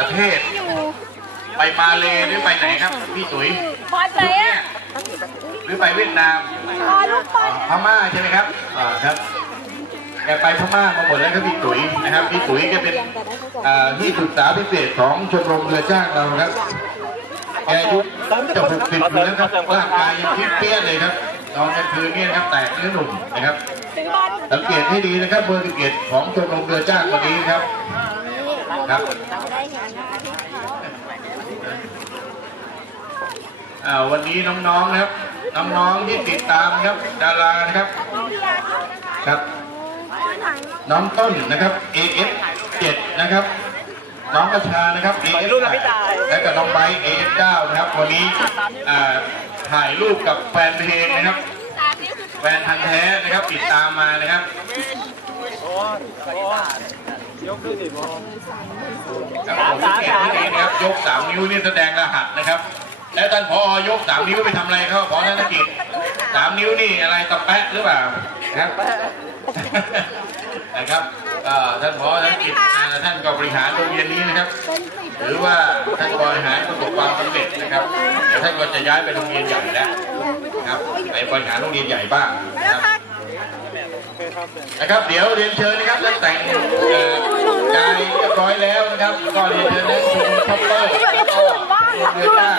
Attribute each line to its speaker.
Speaker 1: ประเทศ ไปมาเลหรือไปไหนครับ พี่ตุ๋ย
Speaker 2: บอลไหนอะ
Speaker 1: หรือไปเวียดนาม
Speaker 2: บอลลูกบอล
Speaker 1: พม่าใช่ไหมครับอ่าครับแกไปพม่ามาหมดแล้วครับพี่ตุ๋ยนะครับพี่ตุ๋ยแกเป็นอ่าที่ปรึกษาพิเศษของชมรมเรือจ้างเราครับแกอายุจะหกสิบอยู่แล้วครับร่างกายยังฟิตเปี้ยเลยครับนอนกลางคืนเนี่ยนะครับแตกเนื้อหนุ่มนะครับ
Speaker 2: ถึงบอล
Speaker 1: สังเกตให้ดีนะครับเบอร์สิบเอ็ดของชมรมเรือจ้างวันนี้ครับ ครับวันนี้น้องๆนะครับ น้องๆที่ติดตามครับ ดารานะครับ ครับ น้องต้นนะครับ AF 7นะครับ น้องกระชานะครับ AF 8และกับน้องไบ AF 9นะครับ วันนี้ถ่ายรูปกับแฟนเพลงนะครับ แฟนพันธ์แท้นะครับ ติดตามมานะครับ ครับผมสังเกตที่นี่นะครับยกสามนิ้วนี่แสดงรหัสนะครับ แล้วท่านพอยกสามนิ้วไปทำอะไรเขาพอธนกิจสามนิ้วนี่อะไรตะแปะหรือเปล่านะครับนะครับท่านพอธนกิจท่านก็บริหารโรงเรียนนี้นะครับ หรือว่าท่านบริหารประสบความสำเร็จนะครับเดี๋ยวท่านก็จะย้ายไปโรงเรียนใหญ่แล้วนะครับไปบริหารโรงเรียนใหญ่บ้าง นะครับนะครับเดี๋ยวเรียนเชิญนะครับท่านแต่งเอ่อกายเรียบร้อยแล้วนะครับก็เรียนเชิญท่านคุณช็อปเปอร์แล้วก็คุณเรือจ้า